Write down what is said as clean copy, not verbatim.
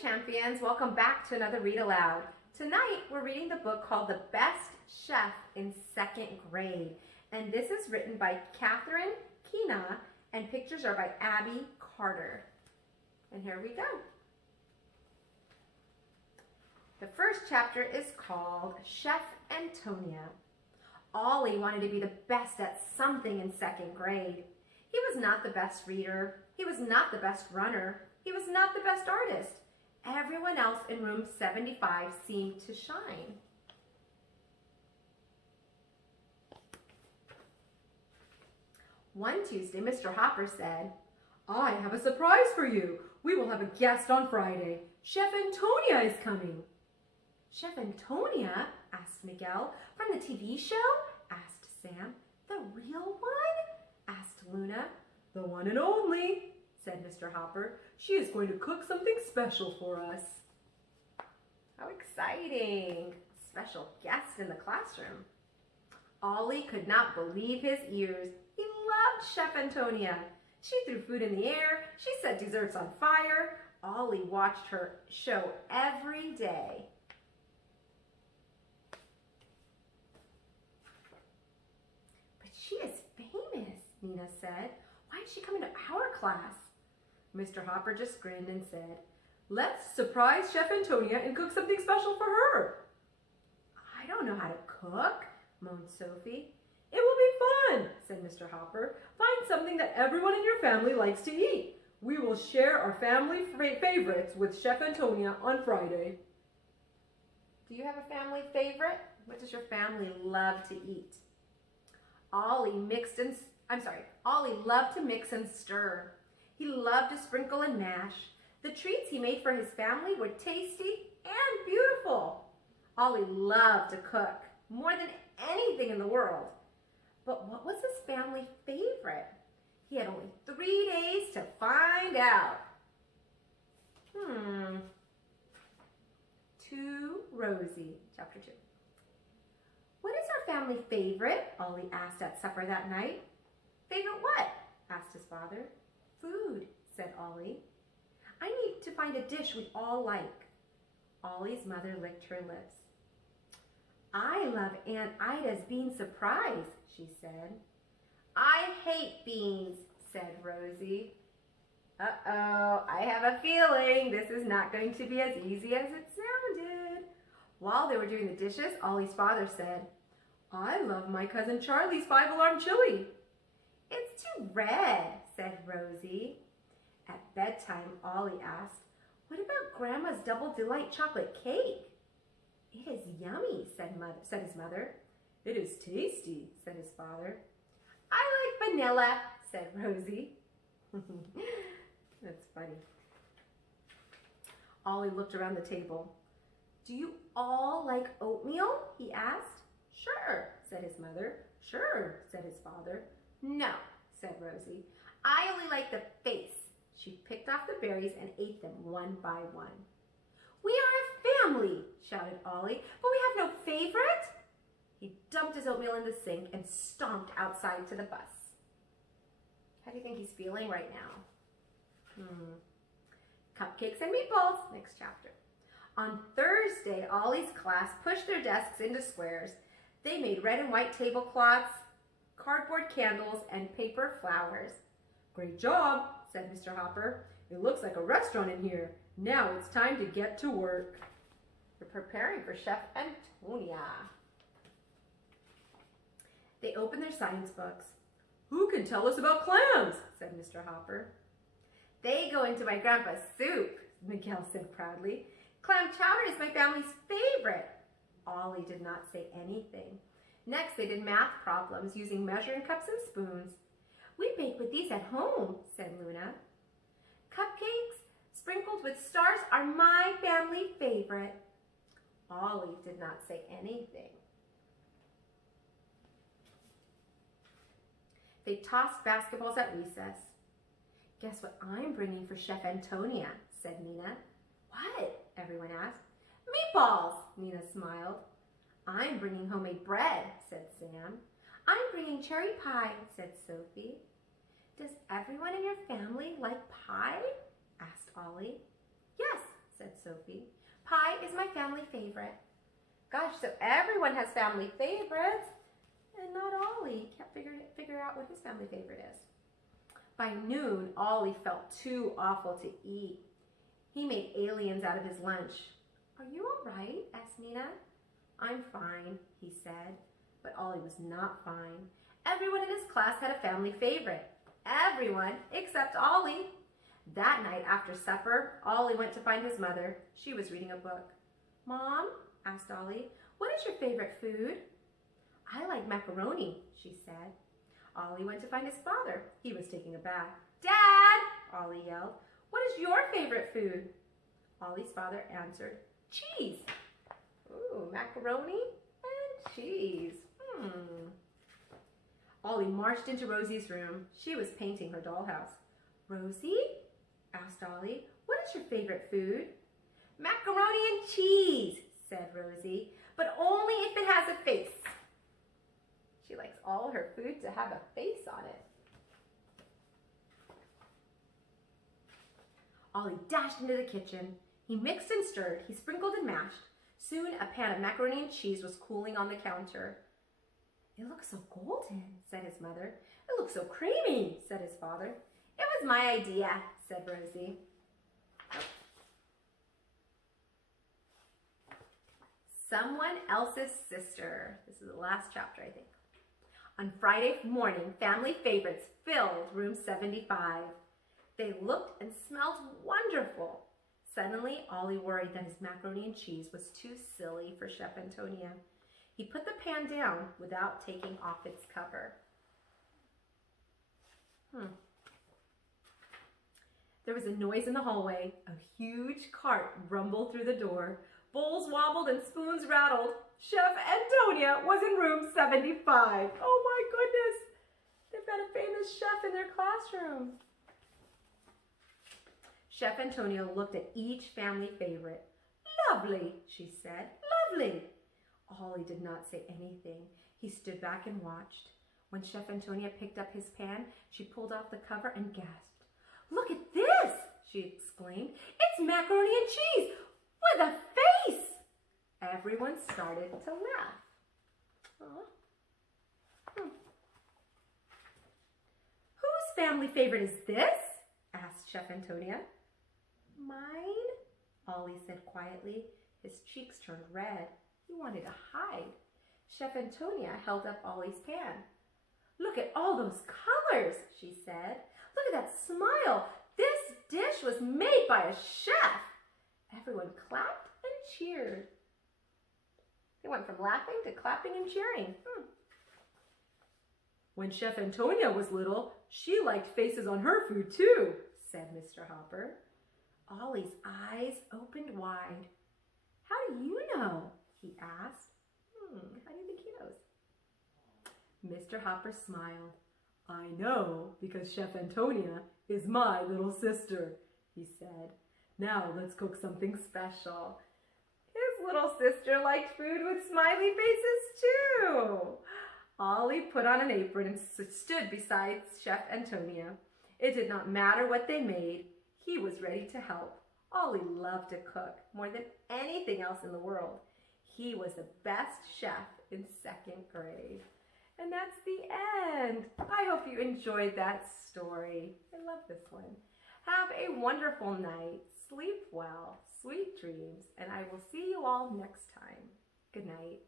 champions, welcome back to another Read Aloud. Tonight we're reading the book called The Best Chef in Second Grade, and this is written by Catherine Kina and pictures are by Abby Carter. And here we go. The first chapter is called Chef Antonia. Ollie wanted to be the best at something in second grade. He was not the best reader. He was not the best runner. He was not the best artist. Everyone else in room 75 seemed to shine. One Tuesday, Mr. Hopper said, "I have a surprise for you. We will have a guest on Friday. Chef Antonia is coming." "Chef Antonia?" asked Miguel. "From the TV show?" asked Sam. "The real one?" asked Luna. "The one and only," said Mr. Hopper. "She is going to cook something special for us." How exciting! Special guest in the classroom. Ollie could not believe his ears. He loved Chef Antonia. She threw food in the air. She set desserts on fire. Ollie watched her show every day. "But she is famous," Nina said. "Why is she coming to our class?" Mr. Hopper just grinned and said, "Let's surprise Chef Antonia and cook something special for her." "I don't know how to cook," moaned Sophie. "It will be fun," said Mr. Hopper. "Find something that everyone in your family likes to eat. We will share our family favorites with Chef Antonia on Friday." Do you have a family favorite? What does your family love to eat? Ollie loved to mix and stir. He loved to sprinkle and mash. The treats he made for his family were tasty and beautiful. Ollie loved to cook more than anything in the world. But what was his family favorite? He had only 3 days to find out. To Rosie, chapter 2. "What is our family favorite?" Ollie asked at supper that night. "Favorite what?" asked his father. "Food," said Ollie. "I need to find a dish we all like." Ollie's mother licked her lips. "I love Aunt Ida's bean surprise," she said. "I hate beans," said Rosie. Uh-oh, I have a feeling this is not going to be as easy as it sounded. While they were doing the dishes, Ollie's father said, "I love my cousin Charlie's 5-alarm chili." "It's too red," said Rosie. At bedtime, Ollie asked, "What about Grandma's Double Delight chocolate cake?" "It is yummy," said his mother. "It is tasty," said his father. "I like vanilla," said Rosie. That's funny. Ollie looked around the table. "Do you all like oatmeal?" he asked. "Sure," said his mother. "Sure," said his father. "No," said Rosie. "I only like the face." She picked off the berries and ate them one by one. "We are a family," shouted Ollie, "but we have no favorite." He dumped his oatmeal in the sink and stomped outside to the bus. How do you think he's feeling right now? Cupcakes and meatballs, next chapter. On Thursday, Ollie's class pushed their desks into squares. They made red and white tablecloths, cardboard candles, and paper flowers. "Great job," said Mr. Hopper. "It looks like a restaurant in here. Now it's time to get to work." They're preparing for Chef Antonia. They opened their science books. "Who can tell us about clams?" said Mr. Hopper. "They go into my grandpa's soup," Miguel said proudly. "Clam chowder is my family's favorite." Ollie did not say anything. Next, they did math problems using measuring cups and spoons. "We bake with these at home," said Luna. "Cupcakes sprinkled with stars are my family favorite." Ollie did not say anything. They tossed basketballs at recess. "Guess what I'm bringing for Chef Antonia," said Nina. "What?" everyone asked. "Meatballs," Nina smiled. "I'm bringing homemade bread," said Sam. "I'm bringing cherry pie," said Sophie. "Does everyone in your family like pie?" asked Ollie. "Yes," said Sophie. Pie is my family favorite. Gosh, so everyone has family favorites. And not Ollie. Can't figure out what his family favorite is. By noon, Ollie felt too awful to eat. He made aliens out of his lunch. Are you all right? Asked Nina. I'm fine, he said. But Ollie was not fine. Everyone in his class had a family favorite. Everyone except Ollie. That night after supper, Ollie went to find his mother. She was reading a book. Mom, asked Ollie, what is your favorite food? I like macaroni, she said. Ollie went to find his father. He was taking a bath. Dad, Ollie yelled, what is your favorite food? Ollie's father answered, cheese. Ooh, macaroni and cheese. Ollie marched into Rosie's room. She was painting her dollhouse. Rosie, asked Ollie, what is your favorite food? Macaroni and cheese, said Rosie, but only if it has a face. She likes all her food to have a face on it. Ollie dashed into the kitchen. He mixed and stirred. He sprinkled and mashed. Soon a pan of macaroni and cheese was cooling on the counter. It looks so golden, said his mother. It looks so creamy, said his father. It was my idea, said Rosie. Someone else's sister. This is the last chapter, I think. On Friday morning, family favorites filled room 75. They looked and smelled wonderful. Suddenly, Ollie worried that his macaroni and cheese was too silly for Chef Antonia. He put the pan down without taking off its cover. There was a noise in the hallway. A huge cart rumbled through the door. Bowls wobbled and spoons rattled. Chef Antonia was in room 75. Oh my goodness! They've got a famous chef in their classroom. Chef Antonia looked at each family favorite. Lovely, she said. Lovely. Ollie did not say anything. He stood back and watched. When Chef Antonia picked up his pan, she pulled off the cover and gasped. Look at this, she exclaimed. It's macaroni and cheese with a face. Everyone started to laugh. Whose family favorite is this? Asked Chef Antonia. Mine, Ollie said quietly. His cheeks turned red. He wanted to hide. Chef Antonia held up Ollie's pan. Look at all those colors, she said. Look at that smile. This dish was made by a chef. Everyone clapped and cheered. They went from laughing to clapping and cheering. When Chef Antonia was little, she liked faces on her food too, said Mr. Hopper. Ollie's eyes opened wide. How do you know? He asked. How do you think he knows? Mr. Hopper smiled. I know because Chef Antonia is my little sister, he said. Now let's cook something special. His little sister liked food with smiley faces too. Ollie put on an apron and stood beside Chef Antonia. It did not matter what they made. He was ready to help. Ollie loved to cook more than anything else in the world. He was the best chef in 2nd grade. And that's the end. I hope you enjoyed that story. I love this one. Have a wonderful night. Sleep well. Sweet dreams. And I will see you all next time. Good night.